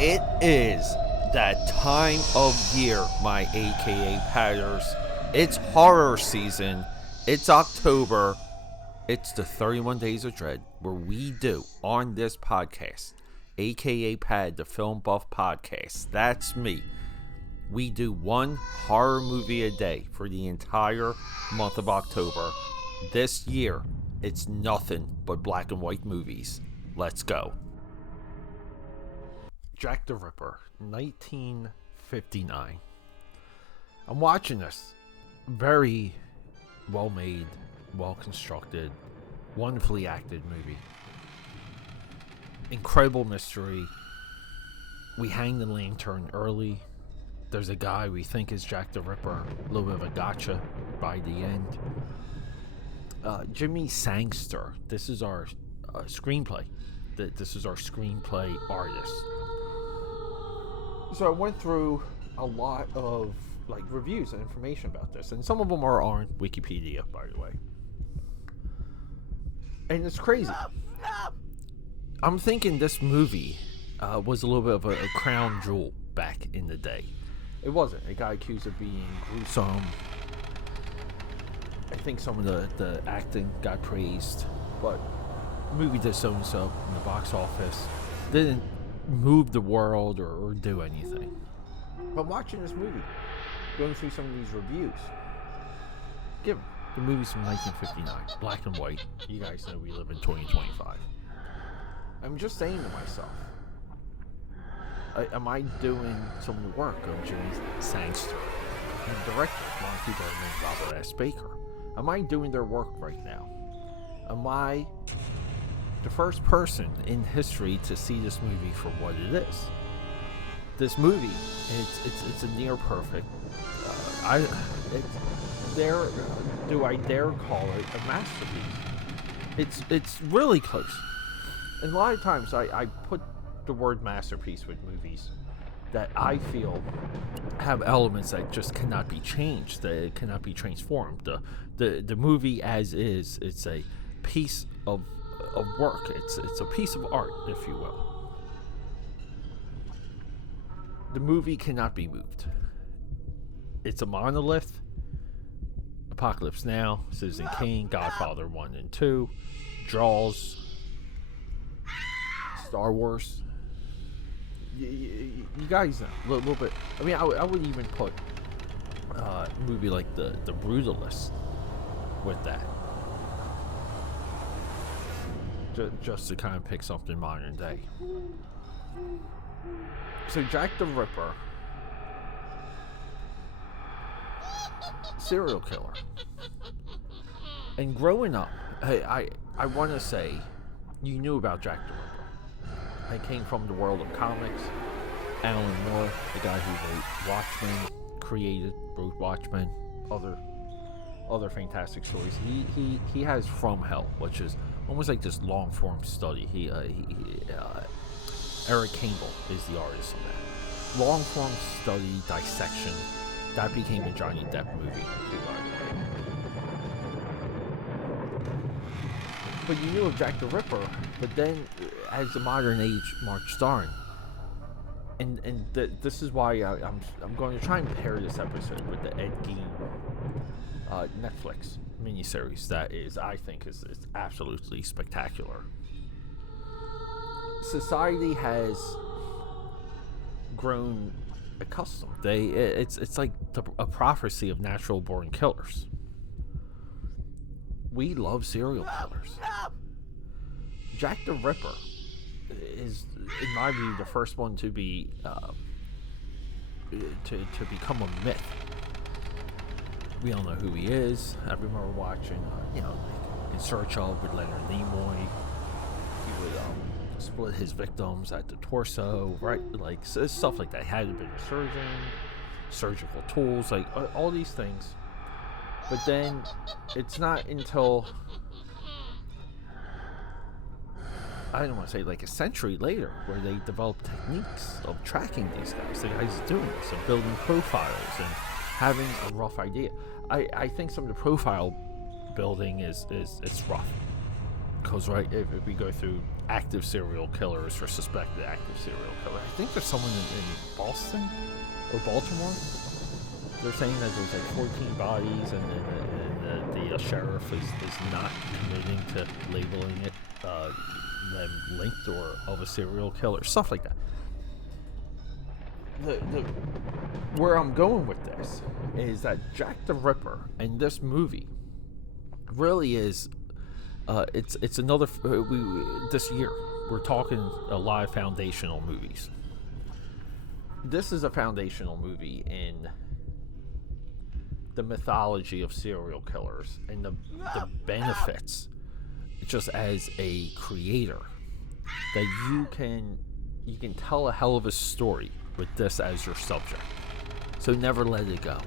It is that time of year, my AKAPADers. It's horror season. It's October. It's the 31 Days of Dread, where we do, on this podcast, AKAPAD, the Film Buff Podcast, that's me. We do one horror movie a day for the entire month of October. This year, it's nothing but black and white movies. Let's go. Jack the Ripper, 1959. I'm watching this. Very well made, well constructed, wonderfully acted movie. Incredible mystery. We hang the lantern early. There's a guy we think is Jack the Ripper. A little bit of a gotcha by the end. Jimmy Sangster. This is our screenplay. This is our screenplay artist. So I went through a lot of reviews and information about this, and some of them are on Wikipedia, by the way. And it's crazy. I'm thinking this movie was a little bit of a crown jewel back in the day. It wasn't. It got accused of being gruesome. I think some of the acting got praised, but the movie did so-and-so in the box office. Didn't move the world or do anything. But watching this movie, going through some of these reviews, the movie's from 1959, black and white. You guys know we live in 2025. I'm just saying to myself, am I doing some of the work of Jimmy Sangster and director Monty Bergman and Robert S. Baker? Am I doing their work right now? Am I the first person in history to see this movie for what it is? This movie, it's a near perfect. Do I dare call it a masterpiece? It's really close. And a lot of times I put the word masterpiece with movies that I feel have elements that just cannot be changed, that it cannot be transformed. The movie as is, it's a piece of work. It's a piece of art, if you will. The movie cannot be moved. It's a monolith. Apocalypse Now, Citizen Kane, Godfather 1 and 2, Jaws, Star Wars. You guys know a little bit. I mean, I would even put a movie like The Brutalist with that. Just to kind of pick something modern day. So Jack the Ripper, serial killer. And growing up, I want to say you knew about Jack the Ripper. I came from the world of comics. Alan Moore, the guy who wrote Watchmen, wrote Watchmen, other fantastic stories. He has From Hell, which is almost like this long form study. Eric Campbell is the artist on that. Long form study, dissection. That became a Johnny Depp movie, too, by the way. But you knew of Jack the Ripper, but then as the modern age marched on, and this is why I'm going to try and pair this episode with the Ed Gein Netflix miniseries that I think is absolutely spectacular. Society has grown accustomed. It's like a prophecy of natural born killers. We love serial killers. Jack the Ripper is, in my view, the first one to be to become a myth. We all know who he is. I remember watching, In Search Of with Leonard Nimoy. He would split his victims at the torso, right? Like stuff like that. He had been a surgeon, surgical tools, like all these things. But then it's not until, I don't want to say like a century later, where they developed techniques of tracking these guys. The guys doing this, of building profiles and having a rough idea. I think some of the profile building is rough. Because, right, if we go through active serial killers or suspected active serial killer, I think there's someone in Boston or Baltimore. They're saying that there's like 14 bodies, and the sheriff is not committing to labeling it them linked or of a serial killer, stuff like that. Where I'm going with this is that Jack the Ripper in this movie really is it's another this year we're talking a lot of foundational movies. This is a foundational movie in the mythology of serial killers and the benefits just as a creator that you can tell a hell of a story with this as your subject. So never let it go.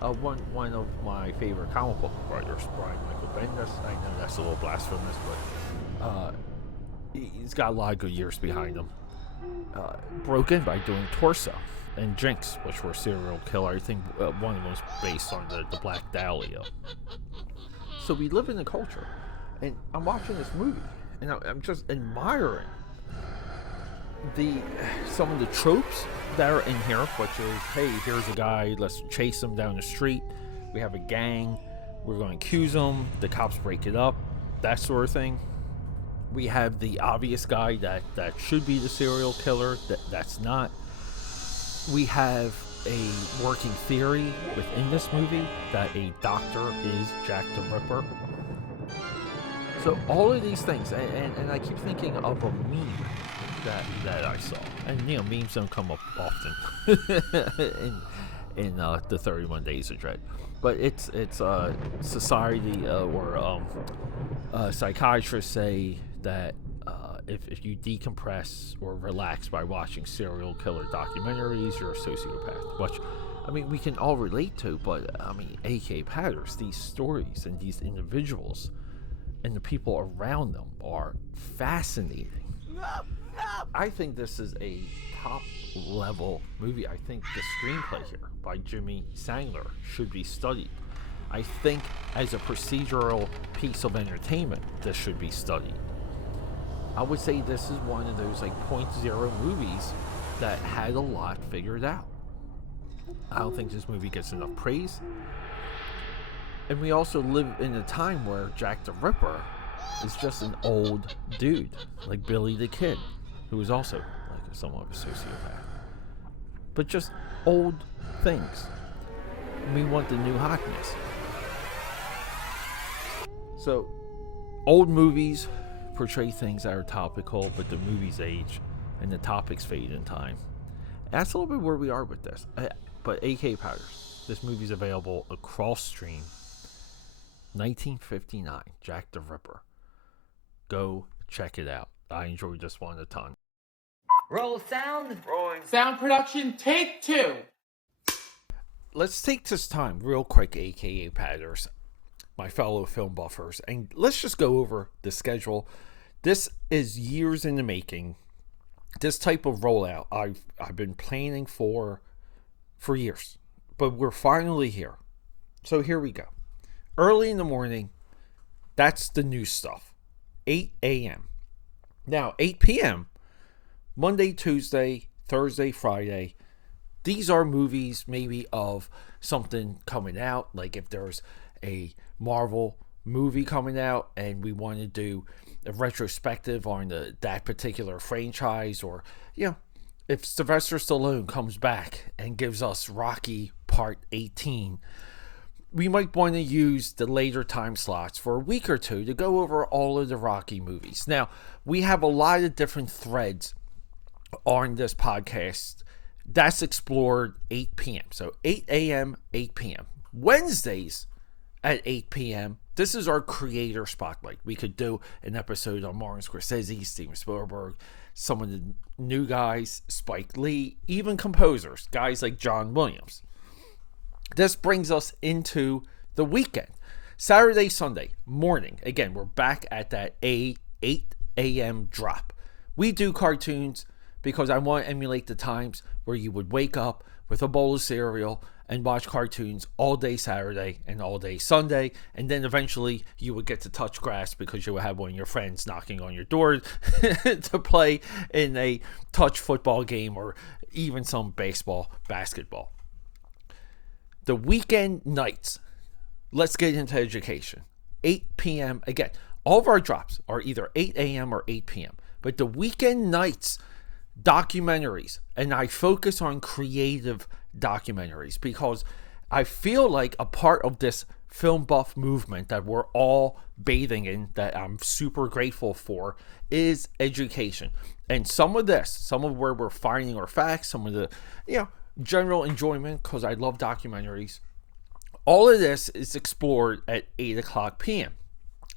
One of my favorite comic book writers, Brian Michael Bendis, I know that's a little blasphemous, but he's got a lot of good years behind him. Broke in by doing Torso and Jinx, which were serial killer. I think one of them was based on the Black Dahlia. So we live in a culture, and I'm watching this movie, and I'm just admiring some of the tropes that are in here, which is, hey, here's a guy, let's chase him down the street. We have a gang, we're going to accuse him, the cops break it up, that sort of thing. We have the obvious guy that should be the serial killer, that's not. We have a working theory within this movie that a doctor is Jack the Ripper. So all of these things, and I keep thinking of a meme that I saw, and memes don't come up often in the 31 Days of Dread, but it's society or psychiatrists say that if you decompress or relax by watching serial killer documentaries, you're a sociopath, which I mean we can all relate to, but I mean AKAPADers, these stories and these individuals and the people around them are fascinating. I think this is a top level movie. I think the screenplay here by Jimmy Sangler should be studied. I think as a procedural piece of entertainment, this should be studied. I would say this is one of those like 0.0 movies that had a lot figured out. I don't think this movie gets enough praise. And we also live in a time where Jack the Ripper is just an old dude, like Billy the Kid, who is also like somewhat of a sociopath. But just old things. We want the new hotness. So, old movies portray things that are topical, but the movies age and the topics fade in time. That's a little bit where we are with this. But AKAPADers, this movie's available across stream. 1959, Jack the Ripper. Go check it out. I enjoyed this one a ton. Roll sound. Rolling. Sound production, take 2. Let's take this time real quick, AKAPADers, my fellow film buffers, and let's just go over the schedule. This is years in the making. This type of rollout I've been planning for years, but we're finally here. So here we go. Early in the morning, that's the new stuff. 8 a.m. Now, 8 p.m., Monday, Tuesday, Thursday, Friday, these are movies maybe of something coming out. Like if there's a Marvel movie coming out and we want to do a retrospective on that particular franchise, or, if Sylvester Stallone comes back and gives us Rocky Part 18, we might want to use the later time slots for a week or two to go over all of the Rocky movies. Now, we have a lot of different threads on this podcast that's explored 8 p.m. So 8 a.m., 8 p.m. Wednesdays at 8 p.m., this is our creator spotlight. We could do an episode on Martin Scorsese, Steven Spielberg, some of the new guys, Spike Lee, even composers, guys like John Williams. This brings us into the weekend. Saturday, Sunday morning. Again, we're back at that 8 a.m. drop. We do cartoons because I want to emulate the times where you would wake up with a bowl of cereal and watch cartoons all day Saturday and all day Sunday, and then eventually you would get to touch grass because you would have one of your friends knocking on your door to play in a touch football game or even some baseball, basketball. The weekend nights, let's get into education. 8 p.m. Again, all of our drops are either 8 a.m. or 8 p.m. But the weekend nights, documentaries, and I focus on creative documentaries because I feel like a part of this film buff movement that we're all bathing in, that I'm super grateful for, is education. And some of where we're finding our facts, some of the, general enjoyment, because I love documentaries. All of this is explored at 8 o'clock p.m.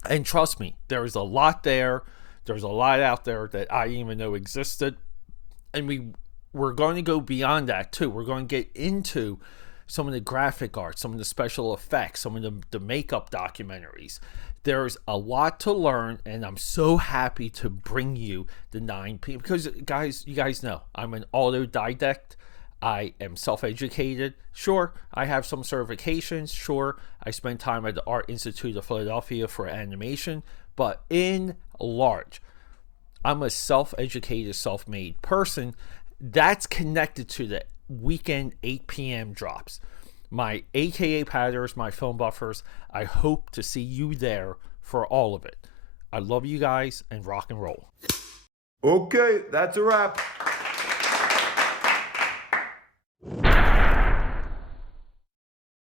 And trust me, there's a lot there. There's a lot out there that I didn't even know existed. And we're going to go beyond that too. We're going to get into some of the graphic art, some of the special effects, some of the makeup documentaries. There's a lot to learn, and I'm so happy to bring you the 9 p.m. because you guys know I'm an autodidact. I am self-educated. Sure, I have some certifications. Sure, I spend time at the Art Institute of Philadelphia for animation. But in large, I'm a self-educated, self-made person that's connected to the weekend 8 p.m. drops. My AKAPADers, my film buffers, I hope to see you there for all of it. I love you guys, and rock and roll. Okay, that's a wrap.